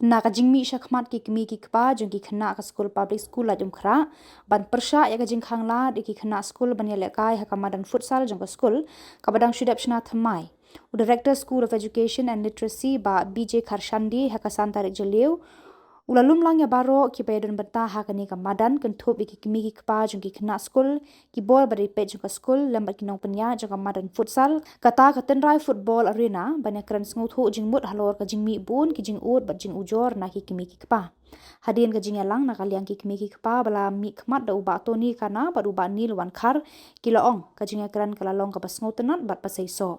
Na ka jingmi shakmat ki Kmie ki kpa jong ki Khynnah ka school public school la jom khra ban persha ya ka jing khang la de ki Khynnah school ban yale kai ha kamadan futsal jong ka school ka badang shudap shna thamai director school of education and literacy ba BJ Kharshandi ha ka santarik jelew ulalum lang ya baro ki pedon bata ha kani ka madan kan thop ki Kmie ki kpa jong ki Khynnah school ki bol bari pe jong ka school lambat ki nong panya jong ka madan futsal kata ka tenrai football arena banya kran sngu tho jingmut halor ka jingmi bun ki jing ut bat jing ujor na ki Kmie ki kpa hadin ka jingalang na kalyang ki Kmie ki kpa bala mi khmat da uba toni kana ba uba nil wan khar kilaong ka jinga kran kala long ka basngo tenat bat pasai so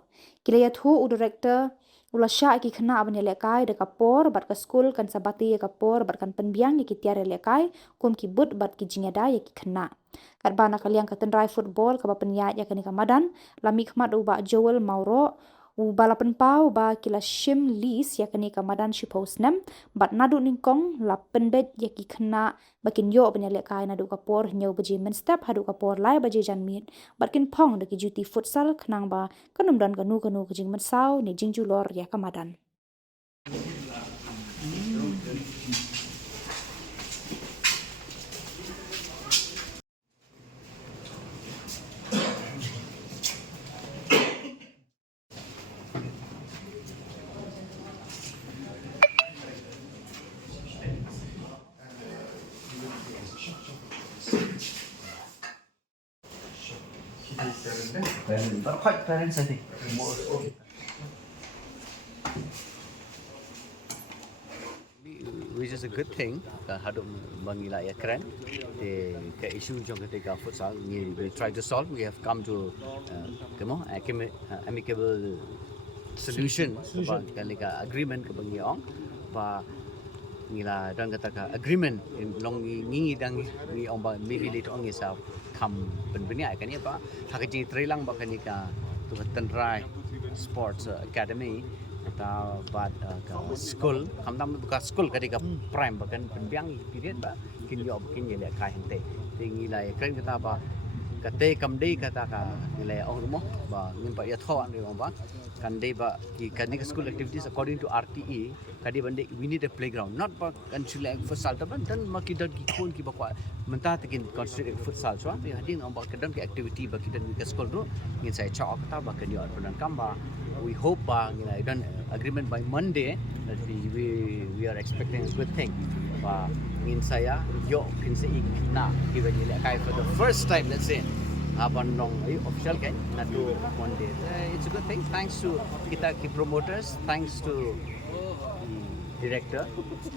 kilaya thu u director ula sha ki Khynnah ban le kai de kapor bat ka school kan sabati ya kapor bat kan penbiang ki tiare le kai kum ki but bat ki jinga da ya ki Khynnah kat bana kaliang ka tenrai football ka ba penya ya kani ka madan lami khmat uba joel mauro u balapan pau ba kila shim lis ya kani ka madan shiposnem bat nadu ningkong la penbet ya ki Khynnah bakin yo ban le kai nadu kapor nyau baje men step hadu kapor lai baje jan mit batkin phong de ki juti futsal khnang ba kanum dan kanu kanu ka jing man saw ni jingju lor ya ka madan But quite parents, I think. Which is a good thing. Hadum mangila ya keren. The issue jong ketika futsal we try to solve. We have come to amicable solution. Ketika agreement ke bangiong. Pa ngila dan kata agreement long ngi dang ni ong ba maybe later on is come penbenia kan ya pa hakaji trailang ba kanika tu tenrai sports academy atau bat school kamdam buka school ketika prime bahkan penbiang period ba kin yo kin ya kai hante ngila kren kata ba kate kamdei kata ka ngila ong rumo ba ngin pa ya tho an ong ba kan dei ba ki kanika school activities according to RTE kadi bande we need a playground not ba kan chuleng futsal taban dan makidan ki kon ki bakwa mentah tekin consider futsal so ni hadin on ba kadam ki activity ba kidan ki school ro ngin sai cha ta ba kan yo arpan kamba we hope ba ngin I done agreement by Monday that we are expecting a good thing ba ngin saya yo kin se na ki ba ni kai for the first time let's say abang long official kan natu Monday it's a good thing thanks to kita ki promoters thanks to director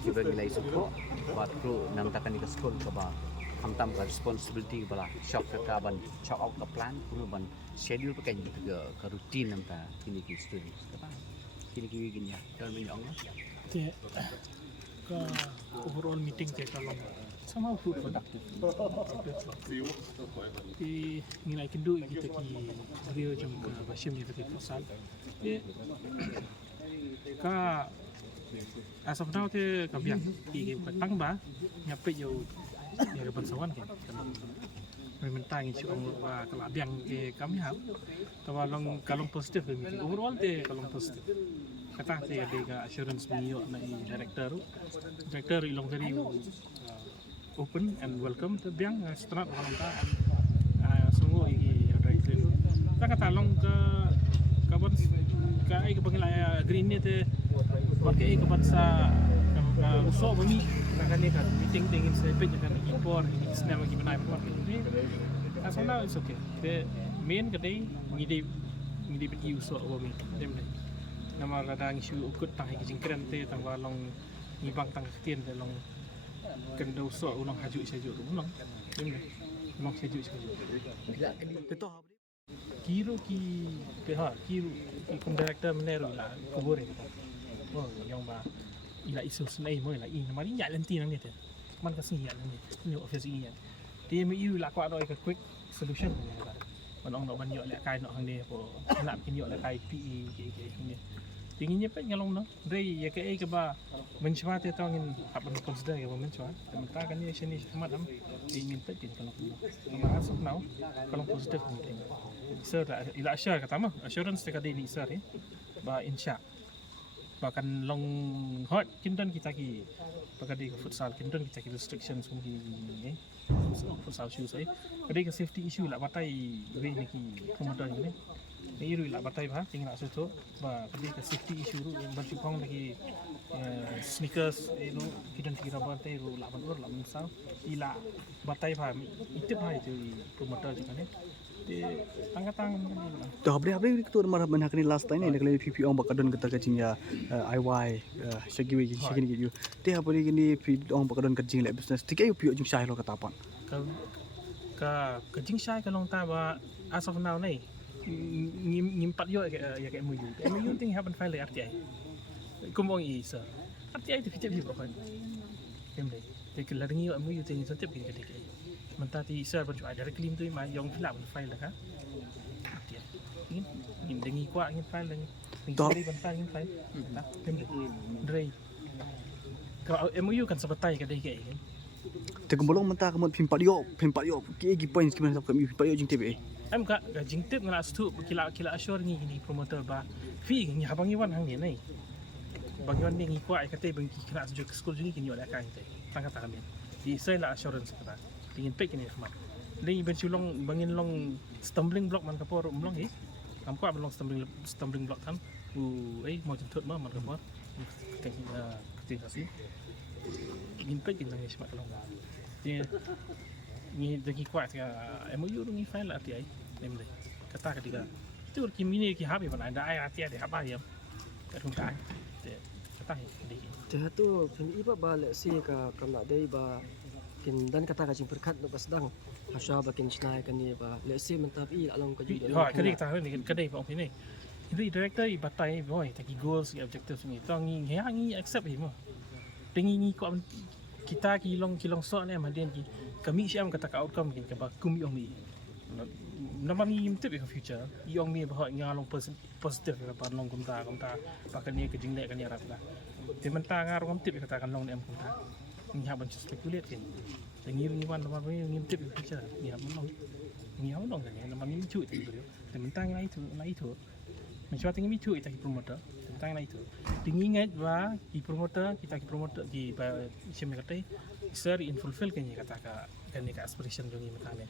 juga nilai suko buat kru nang takkan ke school ke ba hamtam ka responsibility bala shop ka ban chop out ka plan kuno ban schedule pakai ke routine nang ta kini ki students ka kini ki gini ya dan menyong te ka overall meeting te kalau somehow fruit productive di nilai kendu kita ki rio jam ka bashim ni kita futsal ka as of now te ka biang ki patang ba nyape yo ya ka bansawan kan mentang isu ba kala biang ke kami hab tawa long kalong positif overall te kalong positif kata te ada assurance mi yo na director ilong very open and welcome to biang strat orang ta sungguh iki director ta kata long ke kaban ka ai ke Meghalaya green ni te pakai ke batsa usok bumi kan ni kan meeting dengan saya pej kan impor ini senang lagi benai impor ni asal it's okay the main kedai ngidi beti usok bumi dem nama radang isu ukut tang iki jingkran te tang walong ngibang tang tien te long kendo usok ulang haju sajuk ulang dem long sajuk itu kiro ki pihak kiro ki director meneru lah Khubor ni oh yang ba ila isu senai mo ila in mari nya lenti nang ni te man ka sian ni ni office ni dbmu la kwa doi ka quick solution man ong no ban yo le kai no hang ni po nak kin yo le kai pe ke ni tingin pe ngalong no dei ya ke ke ba menchwa te tong in apan consider ya menchwa ta kan ni sini smart am ingin pe tin kalau ma asap now kalau positif ni sir ila assure kata mah assurance te ka dei ni sir ba insya bahkan long hot kindan kita ki pakadi ke futsal kindan kita ki restrictions mungkin ni futsal shoes ai kadai ke safety issue lah batai ri ni ki promoter ni ni ri lah batai ba ting nak suto ba kadai ke safety issue ru baju khong lagi sneakers itu kindan kita batai ru lah ban lah misal ila batai ba itu ba itu promoter juga ni di tang तो habri तो mar man hakni last time ne kale pp ong bakadon kata kacing ya iy shagi wi shagi ni you te habri ni pp ong bakadon kacing le business tikai pi jing shai lo kata pon ka jing shai ka long ta ba as of now nei ngim pat yo ya ka MOU ting happen file RTI kumbong i sir RTI tu fitip bi bakon kemle te ke laringi MOU ting so tip ki ke mentati sir ban ada reclaim tu ma yong filap file lah kan ingin dengi kuat ingin file lagi ingin ban file ingin file tak kemle dre kalau MOU kan sebetai ke dek kan te kumbolong menta kamot pimpat yo ki points kiman sap kami pimpat yo jing tebe am ka jing tip ngala stu kila assure ni promoter ba fi ni habangi wan hang ni nai bagi wan ni kuat kata bang kena sejuk school jing ni ada kan tang kata kami di saya la assurance kata ingin pek ni khmat ni ben Shillong bangin long stumbling block man kapor umlong hi am kuat belong stumbling block kan mau jentut man kapor ketika sih ingin pek ni nang khmat long ni dagi kuat ka MOU ni file RTI nemle kata ketika itu Kmie ki habi ban ada RTI de haba ya kan kan kata ni Dah tu kami iba balik si ka kamla dai ba kin dan kata ka jing berkat no basdang asya ba kin snai kan ni ba le si mentapi along ka ju ha kadai ta ni kadai ba ni ini director i batai boy taki goals objectives ni tong ni ngi accept hi mo tengi ni ko kita kilong so ni madian ki kami siam kata ka outcome kin ka ba kum yong mi nama ni imtip ka future yong mi ba ngalong positive ka ba long kum ta ba kan ni ke jing le kan ni arap la te menta ngar kum tip kata kan long ni am kum ta ni ha ban speculate kin tengi ni wan nama ni imtip ka future ni ha long kan ni nama ni chu ti bro te menta ngai tu mencuba tinggi micu kita promoter tentang itu tinggi ingat bah promoter kita promoter di siapa kata sir in fulfill kan kata kan ni aspiration jongi macam ni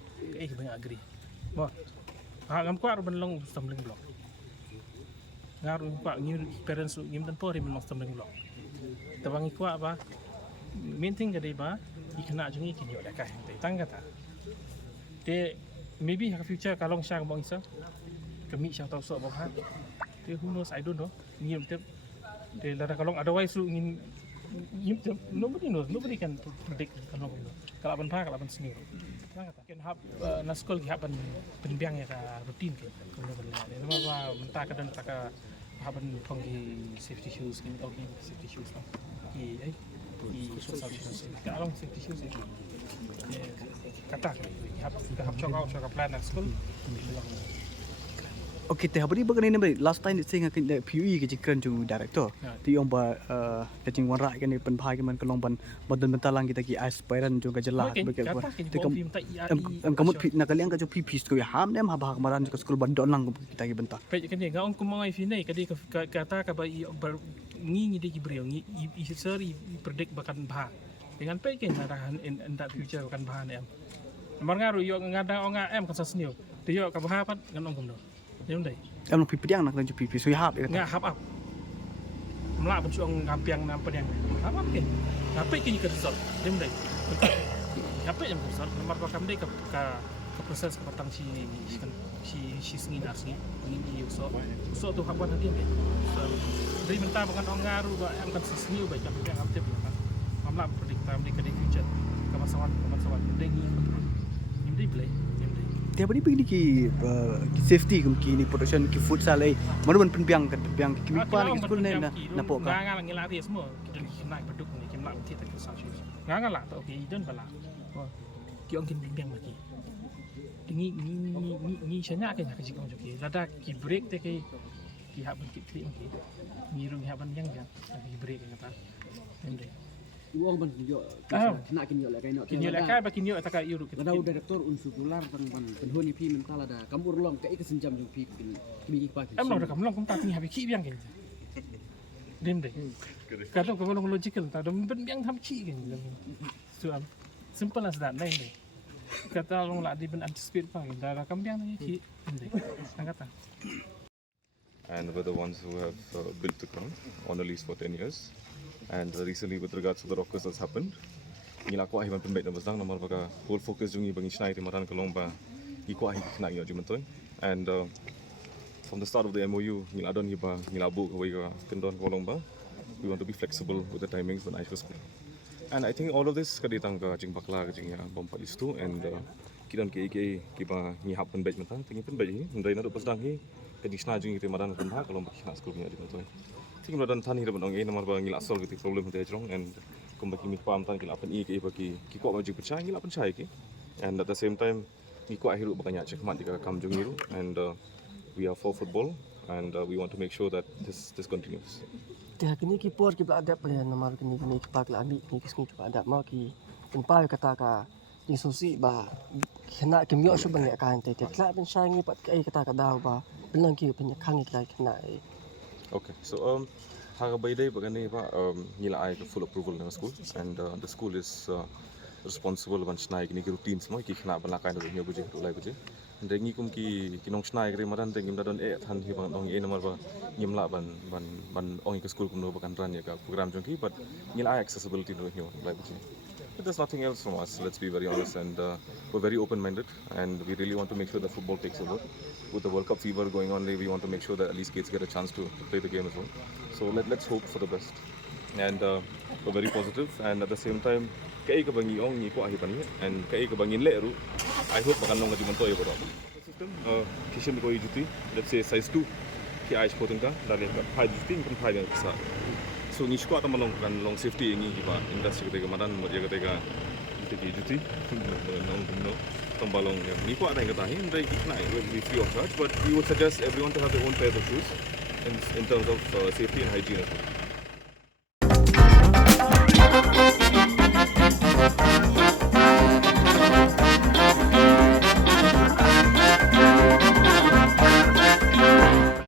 banyak agree bah ngam kuat benlong stumbling block ngaruh kuat new parents ngim dan pori benlong stumbling block tabangi kuat bah main thing kadai bah ikna jongi kini ada kah tang kata de maybe ha future kalau syang bang isa kami syang tahu sok bang ha who knows I don't know ngim tip de lara kalau otherwise lu ngim tip nobody can predict kalau ban pa kalau ban seni tang kata kan hab na school ki haban penbiang ya ka rutin ke kalau ban nama ba mentah kadan taka haban thong ki safety shoes ki safety shoes ki social shoes kalau safety shoes kata hab chok plan na school okay te habri bagani ne last time it saying kan PUE ke jikran ju director ti ong ba kacing wan rai kan ni pen phai ke man kalong ban badan bentalang kita ki aspiran ju gajala te kam kamut fit na kaliang ka ju pp ko ham nem ha bahak maran ke school ban don lang kita ki benta pe kan ni ngaong kumai finai kadi kata ka ba ngi de ki brio ngi sir predict bakan bah dengan pe kan arahan in that future bakan bah em mar ngaru yo ngada onga em kan sasnio te yo ka bah pat ngan ong kum do yang dai am pp yang nak ju pp so hap ngah hap up mla bencuang ngampiang nampan yang apa ke ngapai kini ke result yang dai ngapai yang result nomor ka kam dai ka proses ka patang si sengin asni ni so tu hapan nanti ke dari mentah bukan orang ngaru ba am kan sesniu ba jam yang update kan mamla predict time di ke future kemasawan dengi ini boleh te habri begini ki safety ki ni protection ki futsal ai manuban penbiang ki mipan ki school ne na po ka ngang ngila dia semua kita naik beduk ni kita nak mesti tak kesal sih ngang lah tak okey dan bala ki ong kin bimbang lagi ni senya kan ka jikong joki lada ki break te ki haban ki clean ki ni rung haban yang ki break kata ende uang ban yo nak kin yo la kai no kin yo la kai ba kin yo taka euro kita ada direktur unsur dolar tang ban penhuni pi mental ada kambur long kai kesenjam jong pi kin mi ki pa am no da kam long kum ta ni habi ki biang kin Dim deh. Kalau kau kalau logical, tak ada yang tham chi kan. So simple as that lain deh. Kata orang lah di ben anticipate pa, dah lah kambiang ni chi. Deh. Kata. And we're the ones who have built the ground on a lease for 10 years. And recently, with regards to the rockers that's happened, ngila ko ahi ban pembet na basdang namar baga whole focus jungi bangi snai timaran kalong ba iko ahi kna yo jumentoy. And from the start of the MOU, ngila don hiba ngila bu ko ga kendon kolong ba. We want to be flexible with the timings when I was school. And I think all of this kaditang ka jing bakla ka jing ya bompalis tu and kidan ke kiba ngi happen bet mentang tingi pen bet hi ndai na do basdang hi kadi sna jungi timaran kan ha kalong ba kna school nya jumentoy. Think lo dan tani rabon ong namar ba ngila sol gitu problem te jrong and kumbaki mi pam tan kila pen ke bagi ki ko maju percaya ngila percaya ki and at the same time ni ko ahiru bakanya cek mat dika kam jungiru and we are for football and we want to make sure that this continues. Teh kini Khubor ki ada pelayan nomor kini pak la ambil kini kisni ki ada mau ki tempat kata ka di sosi ba Khynnah Kmie so bang kan te kla ben shangi pat kai kata ka daw ba belang ki pen khang ki Khynnah. Okay, so haga bayday bagani ba ngila ay full approval ng school and the school is responsible ban snai kini routines mo ki Khynnah ban lakai do nyo buje ulai buje and ngi kum ki kinong snai kre maran tengim da don than hi bang ong namar ba ngimla ban ong ki school kum no bakan ran ya ka program jong ki but ngila ay accessibility do nyo ulai buje. But there's nothing else from us, let's be very honest, and we're very open-minded and we really want to make sure that football takes over. With the World Cup fever going on, we want to make sure that at least kids get a chance to play the game as well. So let's hope for the best. And we're very positive and at the same time, kay ka bangi ong ni ko ahi pani and kay ka bangin leru, I hope makanong nga jimantoy ko. System kishin ko juti, let's say size 2 ki aish potong ka dali ka 5 juti kan 5 yang besar. So ni squad amalong kan long safety ini giba industry kita kemaran mo dia kata kita juti no tambalong ya ni ko ada yang kata hin dai Khynnah will be free of charge but we would suggest everyone to have their own pair of shoes in terms of safety and hygiene as well.